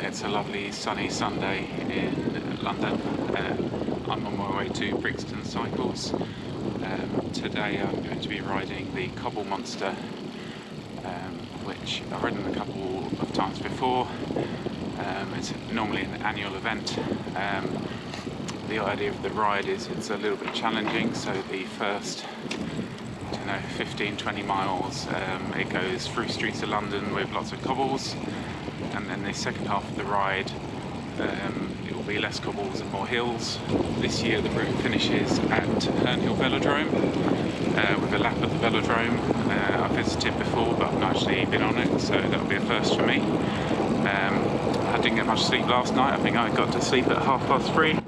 It's a lovely sunny Sunday in London. I'm on my way to Brixton Cycles. Today I'm going to be riding the Cobblemonster, which I've ridden a couple of times before. It's normally an annual event. The idea of the ride is it's a little bit challenging, so the first 15-20 miles it goes through streets of London with lots of cobbles, and then the second half of the ride it will be less cobbles and more hills. This year the route finishes at Herne Hill Velodrome with a lap at the velodrome. I've visited before but I've not actually been on it, so that'll be a first for me. I didn't get much sleep last night. I think I got to sleep at 3:30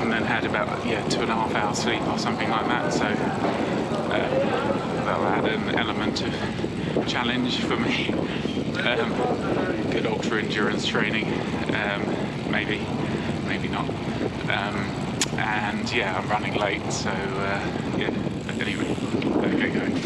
and then had about 2.5 hours sleep or something like that, so that'll add an element of challenge for me. Good ultra endurance training, maybe not. And I'm running late, so anyway, okay, going.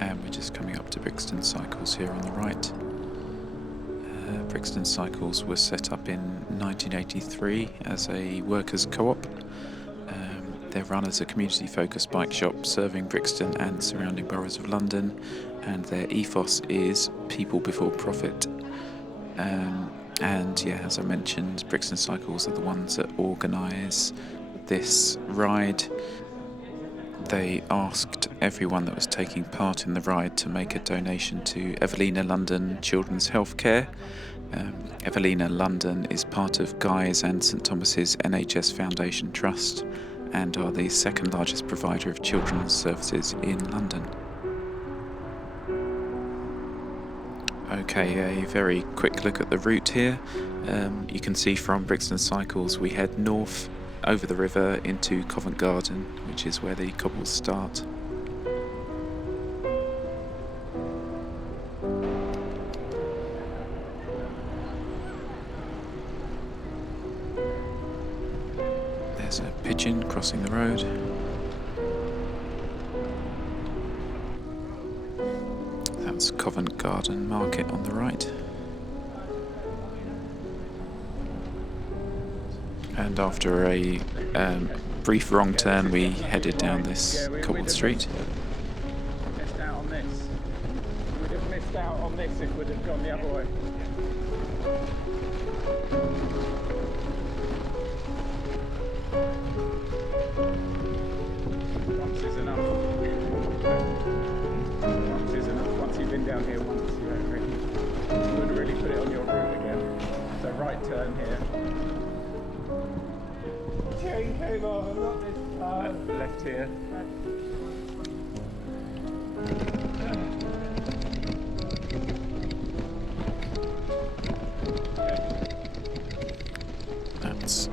And we're just coming up to Brixton Cycles here on the right. Brixton Cycles was set up in 1983 as a workers' co-op. They're run as a community-focused bike shop serving Brixton and surrounding boroughs of London, and their ethos is people before profit. As I mentioned, Brixton Cycles are the ones that organise this ride. They asked everyone that was taking part in the ride to make a donation to Evelina London Children's Healthcare. Evelina London is part of Guy's and St Thomas's NHS Foundation Trust and are the second largest provider of children's services in London. Okay, a very quick look at the route here. You can see from Brixton Cycles we head north over the river into Covent Garden, which is where the cobbles start. There's a pigeon crossing the road. That's Covent Garden Market on the right. And after a brief wrong turn, we headed down this cobbled street. Missed out on this. We'd have missed out on this if we'd have gone the other way. Once is enough. Once is enough. Once you've been down here once, you wouldn't really put it on your route again. So right turn here. Came over, not this time. Left here. That's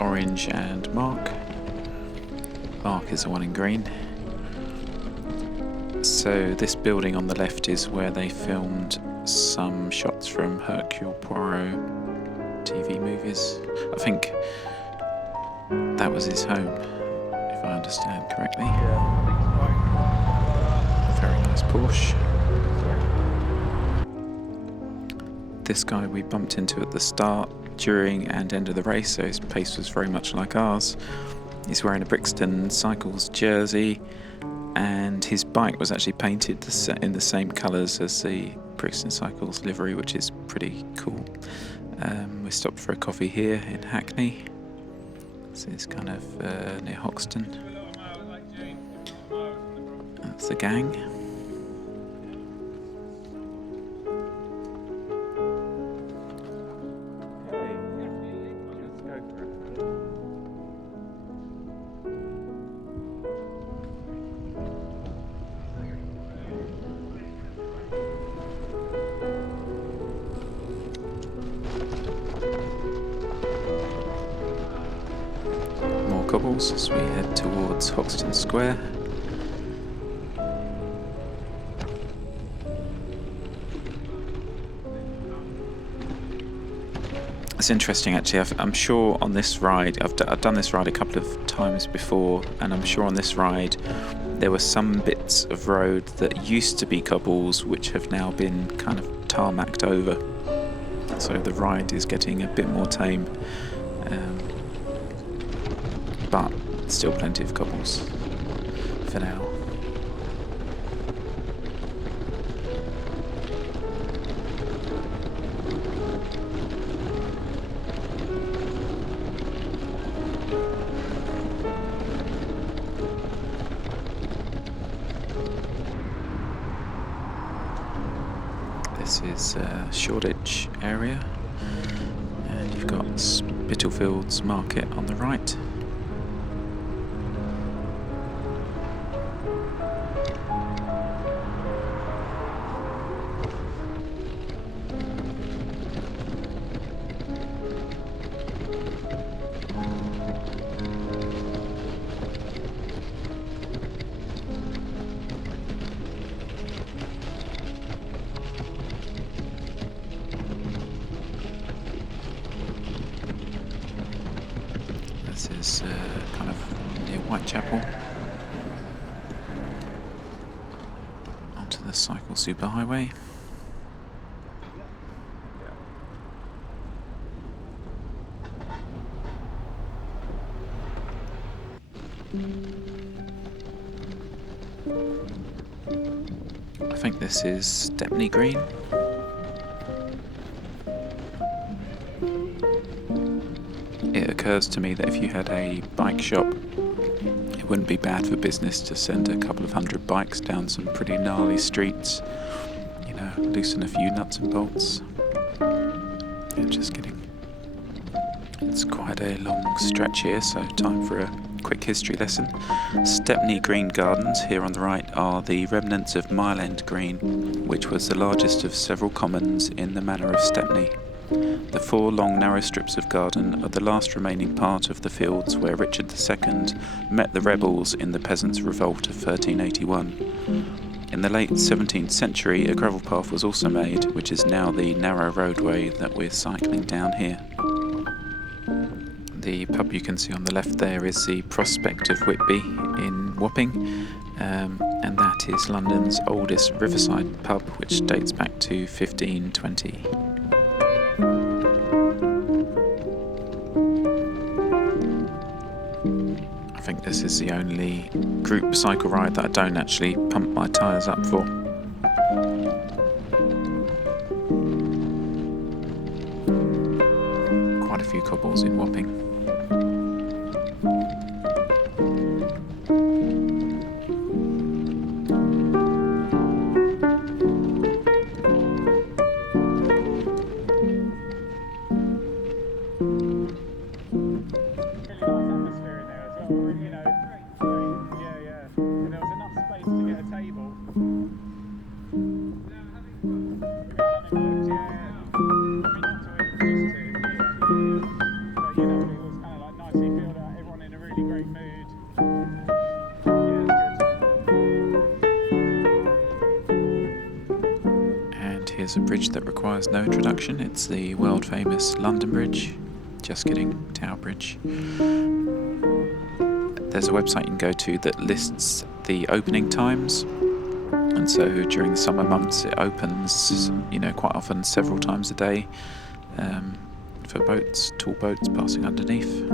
Orange and Mark. Mark is the one in green. So this building on the left is where they filmed some shots from Hercule Poirot TV movies. I think that was his home, if I understand correctly. Very nice Porsche. This guy we bumped into at the start, during and end of the race, so his pace was very much like ours. He's wearing a Brixton Cycles jersey, and his bike was actually painted in the same colours as the Brixton Cycles livery, which is pretty cool. We stopped for a coffee here in Hackney. This is kind of near Hoxton. That's the gang. Cobbles as we head towards Hoxton Square. It's interesting actually. I'm sure on this ride, I've done this ride a couple of times before, and I'm sure on this ride there were some bits of road that used to be cobbles which have now been kind of tarmacked over. So the ride is getting a bit more tame, but still plenty of cobbles for now. This is Shoreditch area, and you've got Spitalfields Market on the right. This is kind of near Whitechapel, onto the cycle superhighway. I think this is Stepney Green. It occurs to me that if you had a bike shop, it wouldn't be bad for business to send a couple of hundred bikes down some pretty gnarly streets, you know, loosen a few nuts and bolts. Yeah, just kidding. It's quite a long stretch here, so time for a quick history lesson. Stepney Green Gardens, here on the right, are the remnants of Mile End Green, which was the largest of several commons in the manor of Stepney. The 4 long narrow strips of garden are the last remaining part of the fields where Richard II met the rebels in the Peasants' Revolt of 1381. In the late 17th century, a gravel path was also made, which is now the narrow roadway that we're cycling down here. The pub you can see on the left there is the Prospect of Whitby in Wapping, and that is London's oldest riverside pub, which dates back to 1520. I think this is the only group cycle ride that I don't actually pump my tyres up for. Quite a few cobbles in Wapping. Here's a bridge that requires no introduction. It's the world famous London Bridge. Just kidding, Tower Bridge. There's a website you can go to that lists the opening times, and so during the summer months it opens, you know, quite often several times a day, for boats, tall boats passing underneath.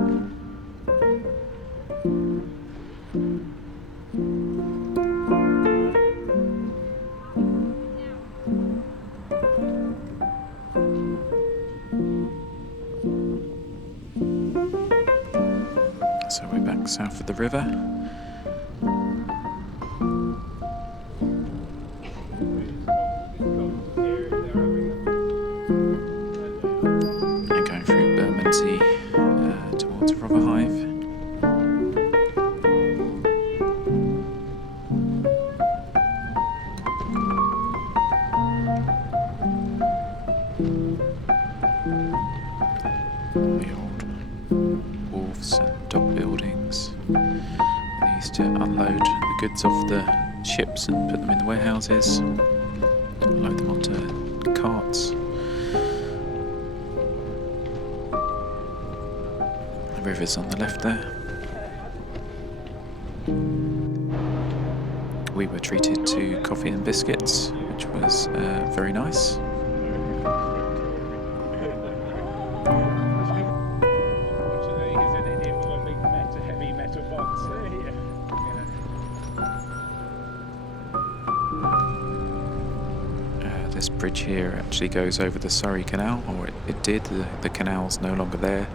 So we're back south of the river. And going through Bermondsey towards Rotherhithe. The old wharves and dock buildings. They used to unload the goods off the ships and put them in the warehouses, load them onto carts. The river's on the left there. We were treated to coffee and biscuits, which was very nice. Unfortunately, he's an idiot with a big heavy metal box. This bridge here actually goes over the Surrey Canal, or it did. The canal's no longer there.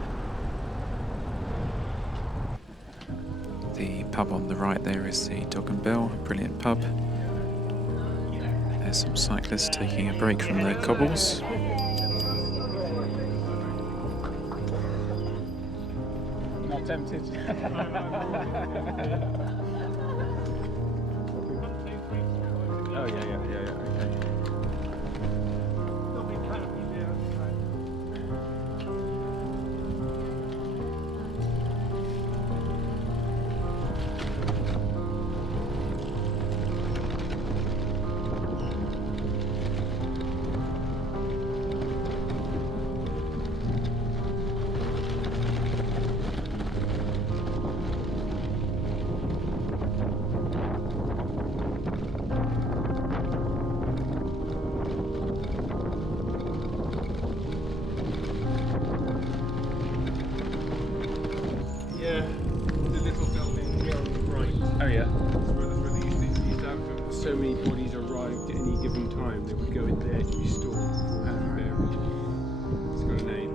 The pub on the right there is the Dog and Bell, a brilliant pub. There's some cyclists taking a break from the cobbles. Not tempted. Oh yeah, okay. Oh yeah. That's where they used to have so many bodies arrived at any given time. They would go in there to be stored and buried. It's got a name.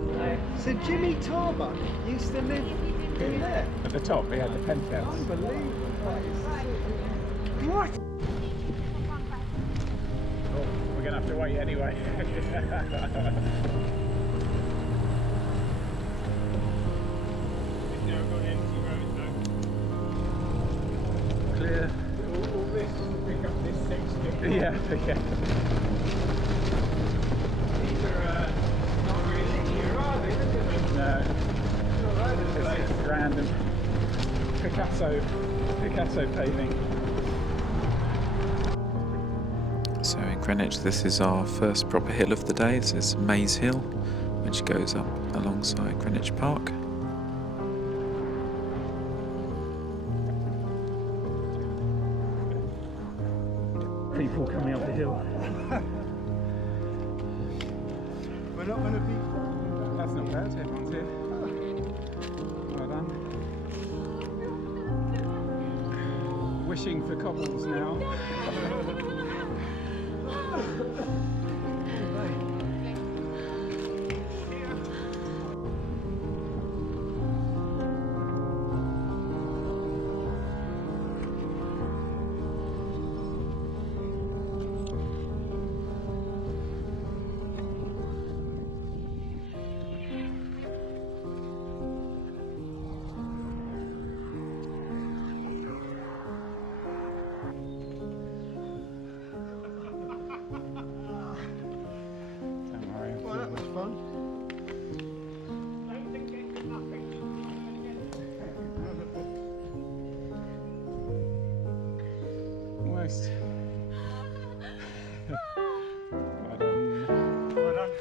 So Jimmy Tarbuck used to live in there? At the top, he had the penthouse. Unbelievable. What? Oh, we're gonna have to wait anyway. Clear. All this to pick up this 60. Yeah. These are not really here, are they? Look at them. No, All right, it's random. Picasso paving. So in Greenwich, this is our first proper hill of the day. This is Maize Hill, which goes up alongside Greenwich Park. People coming up the hill. We're not going to be... That's not bad, everyone's here. Well done. Wishing for cobbles now. Well, that was fun. Almost. Well done. Well done.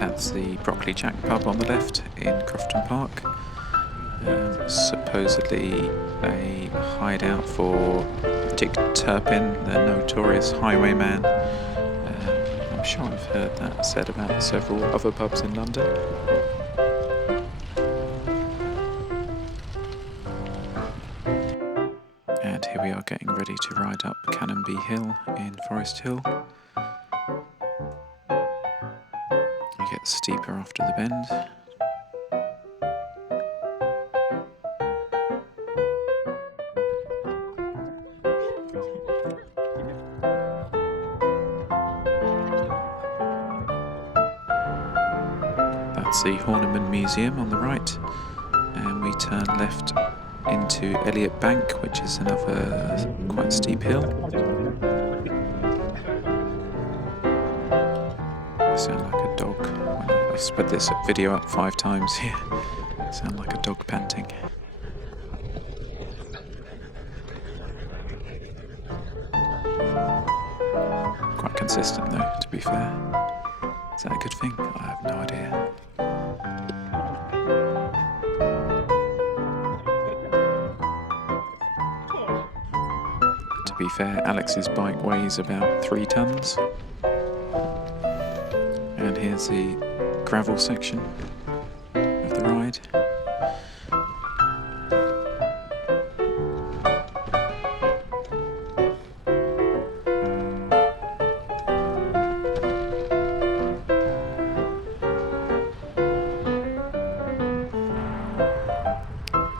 That's the Broccoli Jack pub on the left in Crofton Park. Supposedly a hideout for Dick Turpin, the notorious highwayman. I'm sure I've heard that said about several other pubs in London. And here we are getting ready to ride up Canonby Hill in Forest Hill. You get steeper after the bend. That's the Horniman Museum on the right, and we turn left into Elliott Bank, which is another quite steep hill. I sound like a dog. I've sped this video up 5 times here. I sound like a dog panting. Quite consistent though, to be fair. Is that a good thing? I have no idea. To be fair, Alex's bike weighs about 3 tons. And here's the gravel section of the ride.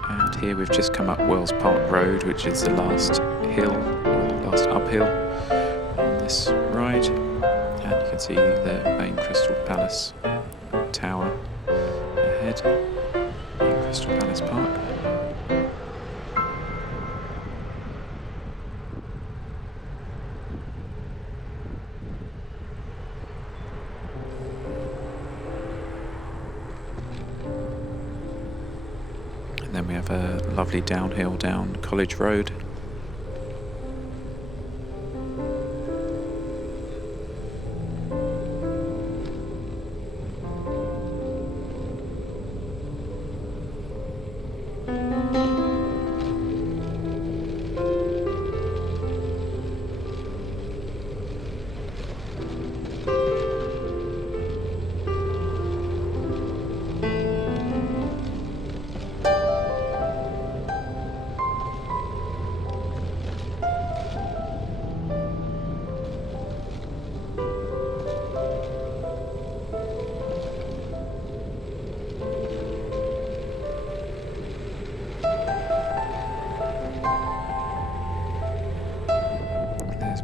And here we've just come up Wells Park Road, which is the last hill, or the last uphill on this ride. And you can see the main Crystal Palace tower ahead in Crystal Palace Park. And then we have a lovely downhill down College Road.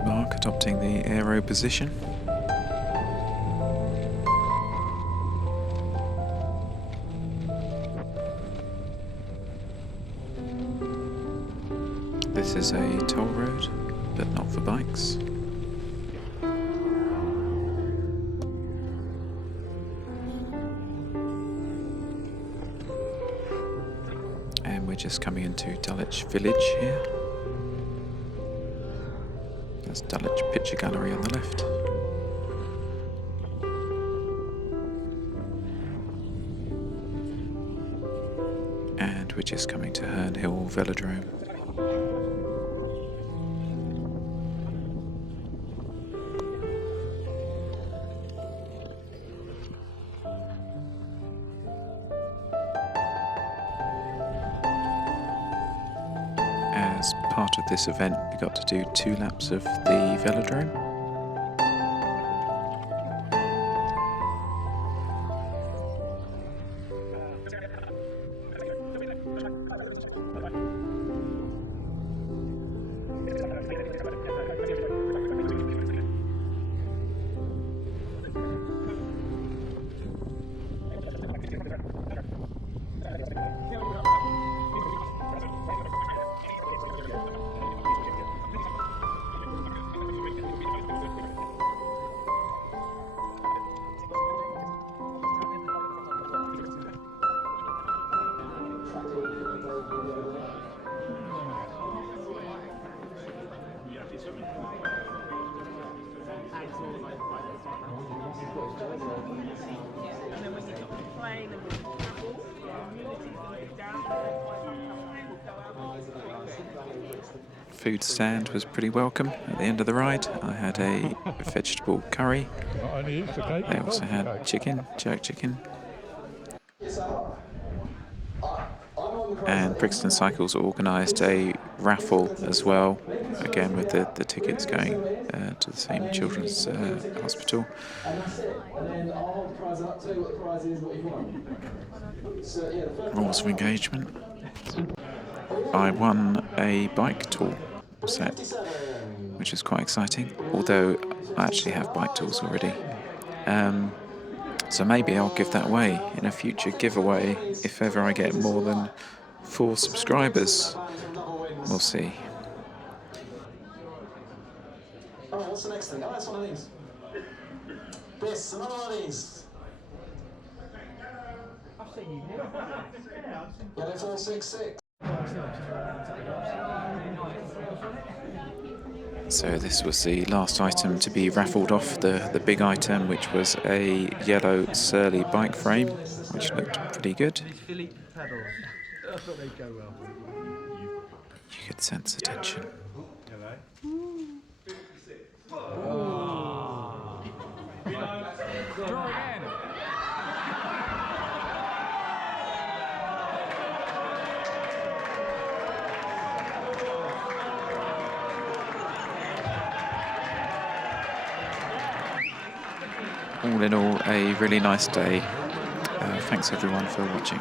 Mark adopting the aero position. This is a toll road, but not for bikes. And we're just coming into Dulwich Village here. That's Dulwich Picture Gallery on the left. And we're just coming to Herne Hill Velodrome. As part of this event, we got to do 2 laps of the velodrome. Food stand was pretty welcome at the end of the ride. I had a vegetable curry. They also had chicken, jerk chicken. And Brixton Cycles organised a raffle as well, again with the tickets going to the same children's hospital. Rules of engagement. I won a bike tool set, which is quite exciting, although I actually have bike tools already. So maybe I'll give that away in a future giveaway if ever I get more than 4 subscribers. We'll see. Alright, what's the next thing? Oh, it's one of these. This, another one of these. Yellow 466. So this was the last item to be raffled off, the big item, which was a yellow Surly bike frame, which looked pretty good. You could sense the tension. All in all, a really nice day. Thanks everyone for watching.